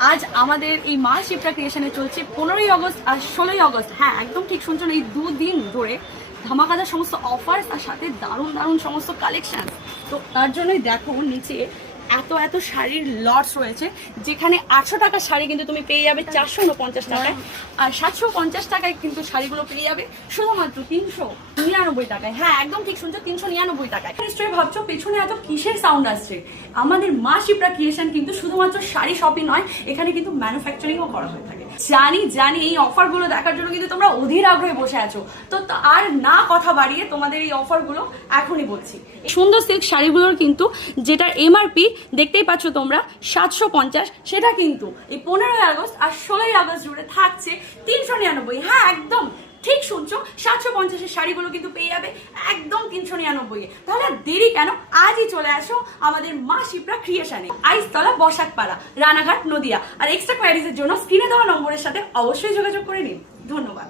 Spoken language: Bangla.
আজ আমাদের এই মা শিপ্রা ক্রিয়েশনে চলছে 15ই আগস্ট আর 16ই আগস্ট। হ্যাঁ, একদম ঠিক শুনছেন, এই দুদিন ধরে ধামাকাদার সমস্ত অফার্স আর সাথে দারুণ দারুণ সমস্ত কালেকশন। তো তার জন্যই দেখো নিচে এত এত শাড়ির লটস রয়েছে, যেখানে 800 টাকার শাড়ি কিন্তু তুমি পেয়ে যাবে 449 টাকায়, আর 750 টাকায় কিন্তু শাড়িগুলো পেয়ে যাবে শুধুমাত্র 399 টাকায়। হ্যাঁ, একদম ঠিক শুনছো, 399 টাকায়। নিশ্চয়ই ভাবছো পেছনে এত কিসের সাউন্ড আসছে। আমাদের মা শিপ্রা ক্রিয়েশন কিন্তু শুধুমাত্র শাড়ি শপই নয়, এখানে কিন্তু ম্যানুফ্যাকচারিংও করা হয়ে থাকে। জানি এই অফারগুলো দেখার জন্য কিন্তু তোমরা অধীর আগ্রহে বসে আছো। তো আর না কথা বাড়িয়ে তোমাদের এই অফারগুলো এখনই বলছি। সুন্দর সিল্ক শাড়িগুলোর কিন্তু যেটা এমআরপি দেখতেই পাচ্ছ তোমরা 750, সেটা কিন্তু এই 15ই আগস্ট আর 16ই আগস্ট জুড়ে থাকছে 399। হ্যাঁ, একদম ঠিক শুনছো, 750-এর শাড়িগুলো কিন্তু পেয়ে যাবে একদম 399। তাহলে দেরি কেন, আজই চলে আসো আমাদের মা শিপ্রা ক্রিয়েশনে, আইসতলা, বসাকপাড়া, রানাঘাট, নদিয়া। আর এক্সট্রা কোয়ারিজের জন্য স্ক্রিনে দেওয়া নম্বরের সাথে অবশ্যই যোগাযোগ করে নিন। ধন্যবাদ।